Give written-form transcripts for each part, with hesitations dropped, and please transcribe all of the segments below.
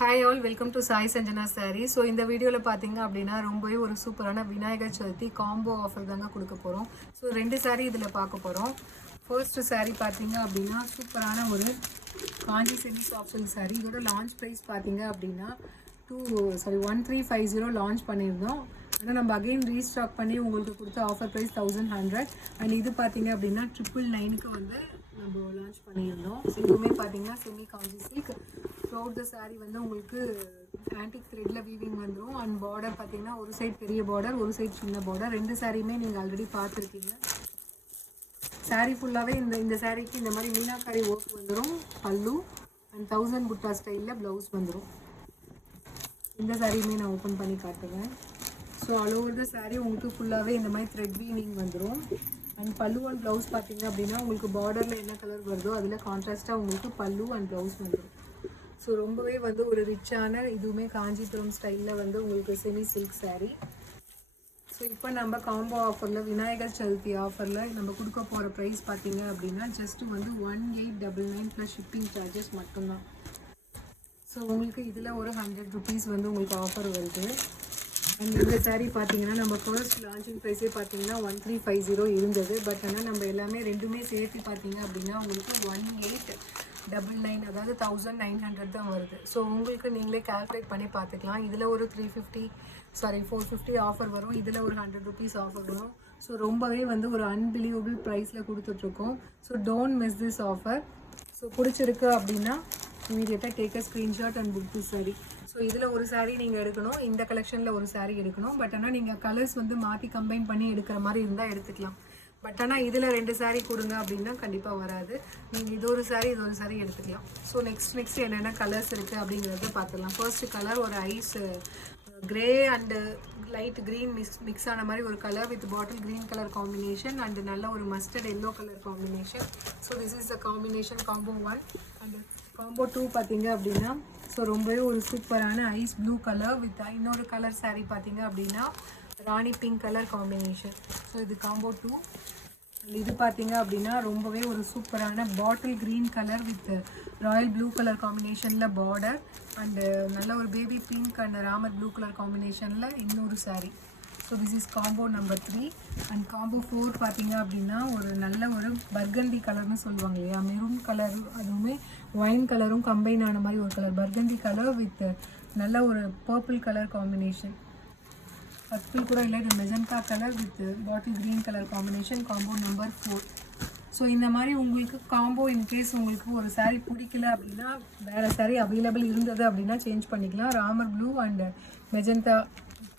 Hi all, welcome to Sai Sanjana sorry. So இந்த வீடியோவில் பார்த்தீங்க அப்படின்னா ரொம்பவே ஒரு சூப்பரான விநாயகர் சதுர்த்தி காம்போ ஆஃபர் தாங்க கொடுக்க போகிறோம். ஸோ 2 சாரீ இதில் பார்க்க போகிறோம். ஃபர்ஸ்ட் சாரீ பார்த்தீங்க அப்படின்னா சூப்பரான ஒரு காஞ்சி செமி சாஃப்ட் சில்க் சாரீ. இதோட லான்ச் ப்ரைஸ் பார்த்தீங்க அப்படின்னா 1350 லான்ச் பண்ணியிருந்தோம். ஆனால் நம்ம அகெயின் ரீஸ்டாக் பண்ணி உங்களுக்கு கொடுத்த ஆஃபர் ப்ரைஸ் 1100. அண்ட் இது பார்த்தீங்க அப்படின்னா 999க்கு வந்து நம்ம லான்ச் பண்ணியிருந்தோம். ஸோ இதுவுமே பார்த்தீங்கன்னா செமி காஞ்சி சில்க். த்ரூஅவுட் த சாரீ வந்து உங்களுக்கு ஆன்டிக் த்ரெட்டில் வீவிங் வந்துடும். அண்ட் பார்டர் பார்த்தீங்கன்னா ஒரு சைட் பெரிய பார்டர், ஒரு சைட் சின்ன பார்டர். 2 சாரியுமே நீங்கள் ஆல்ரெடி பார்த்துருக்கீங்க. சாரீ ஃபுல்லாகவே இந்த சாரீக்கு இந்த மாதிரி மீனாக்காரி ஒர்க் வந்துடும். பல்லு அண்ட் 1000 புட்டா ஸ்டைலில் ப்ளவுஸ் வந்துடும். இந்த சாரியுமே நான் ஓப்பன் பண்ணி காட்டுவேன். So all over the sari உங்களுக்கு ஃபுல்லாகவே இந்த மாதிரி த்ரெட் வீவிங் வந்துடும். அண்ட் பல்லு அண்ட் ப்ளவுஸ் பார்த்தீங்க அப்படின்னா உங்களுக்கு பார்டரில் என்ன கலர் வருதோ அதில் கான்ட்ராஸ்ட்டாக உங்களுக்கு பல்லு அண்ட் ப்ளவுஸ் வந்துடும். ஸோ ரொம்பவே வந்து ஒரு ரிச்சான இதுவுமே காஞ்சிபுரம் ஸ்டைலில் வந்து உங்களுக்கு செமி சில்க் சாரீ. ஸோ இப்போ நம்ம காம்போ ஆஃபரில் விநாயகர் சதுர்த்தி ஆஃபரில் நம்ம கொடுக்க போகிற ப்ரைஸ் பார்த்தீங்க அப்படின்னா ஜஸ்ட்டு வந்து 1899 ப்ளஸ் ஷிப்பிங் சார்ஜஸ் மட்டும்தான். ஸோ உங்களுக்கு இதில் ஒரு 100 ருபீஸ் வந்து உங்களுக்கு ஆஃபர் வருது. அண்ட் இந்த சாரீ பார்த்தீங்கன்னா நம்ம ஃபர்ஸ்ட் லான்ச்சிங் ப்ரைஸே பார்த்தீங்கன்னா 1350 இருந்தது. பட் ஆனால் நம்ம எல்லாமே ரெண்டுமே சேர்த்து பார்த்தீங்க அப்படின்னா உங்களுக்கு 1899, அதாவது 1900 தான் வருது. ஸோ உங்களுக்கு நீங்களே கால்குலேட் பண்ணி பார்த்துக்கலாம். இதில் ஒரு 450 ஆஃபர் வரும், இதில் ஒரு 100 ருபீஸ் ஆஃபர் வரும். ஸோ ரொம்பவே வந்து ஒரு அன்பிலீவபிள் ப்ரைஸில் கொடுத்துட்ருக்கோம். So don't miss this offer. So பிடிச்சிருக்கு அப்படின்னா இமீடியட்டாக take a screenshot and book this sari. So இதில் ஒரு சாரீ நீங்கள் எடுக்கணும், இந்த கலெக்ஷனில் ஒரு சாரீ எடுக்கணும். பட் ஆனால் நீங்கள் கலர்ஸ் வந்து மாற்றி கம்பைன் பண்ணி எடுக்கிற மாதிரி இருந்தால் எடுத்துக்கலாம். பட் ஆனால் இதில் 2 சாரீ கொடுங்க அப்படின்னா கண்டிப்பாக வராது. நீங்கள் இது ஒரு சாரீ எடுத்துக்கலாம். ஸோ நெக்ஸ்ட் என்னென்ன கலர்ஸ் இருக்குது அப்படிங்கிறத பார்த்துக்கலாம். ஃபர்ஸ்ட் கலர் ஒரு ice grey and light green mix ஆன மாதிரி ஒரு colour with bottle green colour combination and நல்ல ஒரு mustard yellow colour combination. So this is the combination combo 1. And combo 2 பார்த்தீங்க அப்படின்னா ஸோ ரொம்பவே ஒரு சூப்பரான ஐஸ் ப்ளூ கலர் வித் இன்னொரு கலர் சாரீ பார்த்தீங்க அப்படின்னா rani pink colour combination. So இது காம்போ 2. இது பார்த்தீங்க அப்படின்னா ரொம்பவே ஒரு சூப்பரான bottle green colour with royal blue colour காம்பினேஷனில் பார்டர் அண்டு நல்ல ஒரு baby pink and Ramar blue colour காம்பினேஷனில் இன்னொரு sari. So this is combo number 3. And combo 4 பார்த்தீங்க அப்படின்னா ஒரு நல்ல ஒரு பர்கண்டி கலர்னு சொல்லுவாங்க இல்லையா, மெரூன் கலர் அதுவுமே ஒயின் கலரும் கம்பைன் ஆன மாதிரி ஒரு கலர், பர்கண்டி கலர் வித் நல்ல ஒரு பர்பிள் கலர் காம்பினேஷன். பர்பிள் கூட இல்லை, இது magenta colour with bottle green colour combination, combo number 4. So இந்த மாதிரி உங்களுக்கு காம்போ இன்கேஸ் உங்களுக்கு ஒரு சாரீ பிடிக்கல அப்படின்னா வேறு சாரீ அவைலபிள் இருந்தது அப்படின்னா சேஞ்ச் பண்ணிக்கலாம். Ramar blue and magenta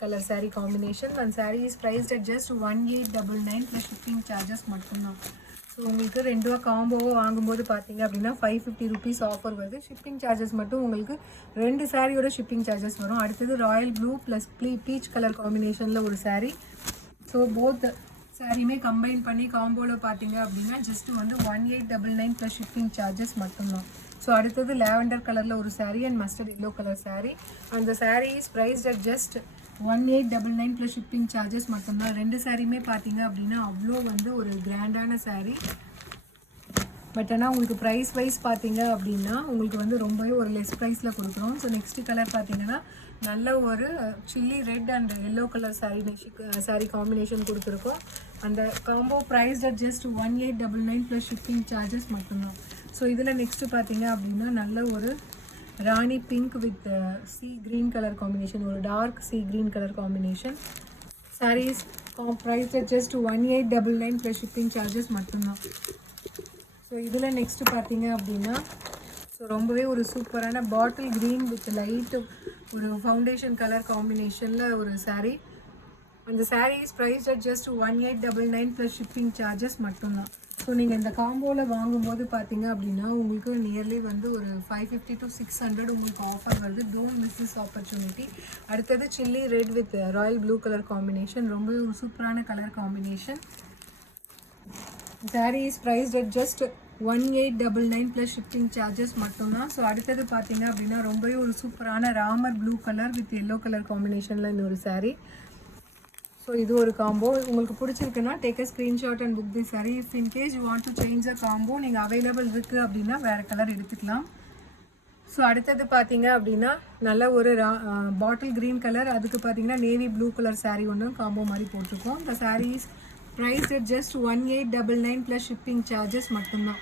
colour sari combination. And sari is priced at just 1899 plus shipping charges மட்டும்தான். ஸோ உங்களுக்கு 2 காம்போவோ வாங்கும்போது பார்த்தீங்க அப்படின்னா 550 ருபீஸ் ஆஃபர் வருது. ஷிப்பிங் சார்ஜஸ் மட்டும் உங்களுக்கு 2 சாரியோட ஷிப்பிங் சார்ஜஸ் வரும். அடுத்தது Royal blue plus peach colour காம்பினேஷனில் ஒரு சாரீ. ஸோ போத் சாரியுமே கம்பைன் பண்ணி காம்போவில் பார்த்தீங்க அப்படின்னா ஜஸ்ட் வந்து 1899 ப்ளஸ் ஷிப்பிங் சார்ஜஸ் மட்டும்தான். ஸோ அடுத்தது லேவெண்டர் கலரில் ஒரு sari and mustard yellow colour sari. அந்த sari is priced at just 1899 plus shipping charges மட்டும்தான். 2 சாரியுமே பார்த்தீங்க அப்படின்னா அவ்வளோ வந்து ஒரு கிராண்டான சாரீ. பட் ஆனால் உங்களுக்கு ப்ரைஸ் வைஸ் பார்த்தீங்க அப்படின்னா உங்களுக்கு வந்து ரொம்பவே ஒரு லெஸ் ப்ரைஸில் கொடுக்குறோம். ஸோ நெக்ஸ்ட்டு கலர் பார்த்தீங்கன்னா நல்ல ஒரு chilli red and yellow colour sari combination கொடுத்துருக்கோம். அந்த combo price at just 1899 plus shipping charges மட்டும்தான். ஸோ இதில் நெக்ஸ்ட்டு பார்த்தீங்க அப்படின்னா நல்ல ஒரு rani pink with sea green colour combination, ஒரு dark sea green colour combination. Saris price at just 1899 plus shipping charges மட்டும்தான். ஸோ இதில் நெக்ஸ்ட்டு பார்த்தீங்க அப்படின்னா ஸோ ரொம்பவே ஒரு சூப்பரான பாட்டில் க்ரீன் வித் லைட்டு ஒரு ஃபவுண்டேஷன் கலர் காம்பினேஷனில் ஒரு சாரீ. அந்த sari is price at just 1899 plus shipping charges மட்டும்தான். ஸோ நீங்கள் இந்த காம்போவில் வாங்கும்போது பார்த்தீங்க அப்படின்னா உங்களுக்கு நியர்லி வந்து ஒரு 550 to 600 உங்களுக்கு ஆஃபர் வருது. Don't miss this opportunity. அடுத்தது chilli red with royal blue colour combination, ரொம்பவே ஒரு சூப்பரான colour combination. Sari is priced at just 1899 plus shipping charges மட்டும்தான். ஸோ அடுத்தது பார்த்தீங்க அப்படின்னா ரொம்பவே ஒரு சூப்பரான Ramar blue colour with yellow colour காம்பினேஷனில் இன்னொரு சாரீ. ஸோ இது ஒரு காம்போ உங்களுக்கு பிடிச்சிருக்குன்னா take a screenshot and book the sari. If in case you want to change a combo நீங்கள் அவைலபிள் இருக்குது அப்படின்னா வேறு கலர் எடுத்துக்கலாம். ஸோ அடுத்தது பார்த்தீங்க அப்படின்னா நல்ல ஒரு பாட்டில் க்ரீன் கலர், அதுக்கு பார்த்தீங்கன்னா நேவி ப்ளூ கலர் saree ஒன்று காம்போ மாதிரி போட்டிருக்கோம். இந்த sarees price just 1899 plus shipping charges மட்டும்தான்.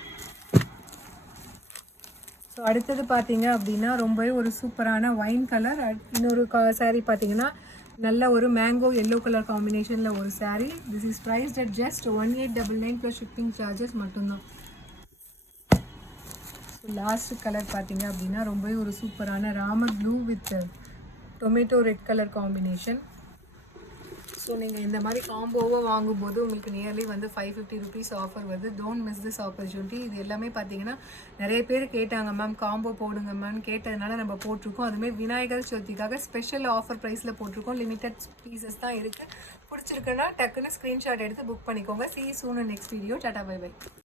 ஸோ அடுத்தது பார்த்தீங்க அப்படின்னா ரொம்பவே ஒரு சூப்பரான ஒயின் கலர். இன்னொரு saree பார்த்தீங்கன்னா நல்ல ஒரு மேங்கோ எல்லோ கலர் காம்பினேஷனில் ஒரு saree. This is price at just 1899 plus shipping charges மட்டும்தான். ஸோ லாஸ்ட் கலர் பார்த்தீங்க அப்படின்னா ரொம்பவே ஒரு சூப்பரான Ramar blue with tomato red colour combination. So நீங்கள் இந்த மாதிரி காம்போவாக வாங்கும்போது உங்களுக்கு நியர்லி வந்து 550 ருபீஸ் ஆஃபர் வருது. Don't miss this opportunity. இது எல்லாமே பார்த்தீங்கன்னா நிறைய பேர் கேட்டாங்க மேம் காம்போ போடுங்க மேம், கேட்டதுனால நம்ம போட்டிருக்கோம். அதுமாதிரி விநாயகர் சதுர்த்திக்காக ஸ்பெஷல் ஆஃபர் ப்ரைஸில் போட்டிருக்கோம். லிமிட்டட் பீசஸ் தான் இருக்குது. பிடிச்சிருக்குன்னா டக்குன்னு ஸ்க்ரீன்ஷாட் எடுத்து புக் பண்ணிக்கோங்க. see you soon in next video. Tata bye by.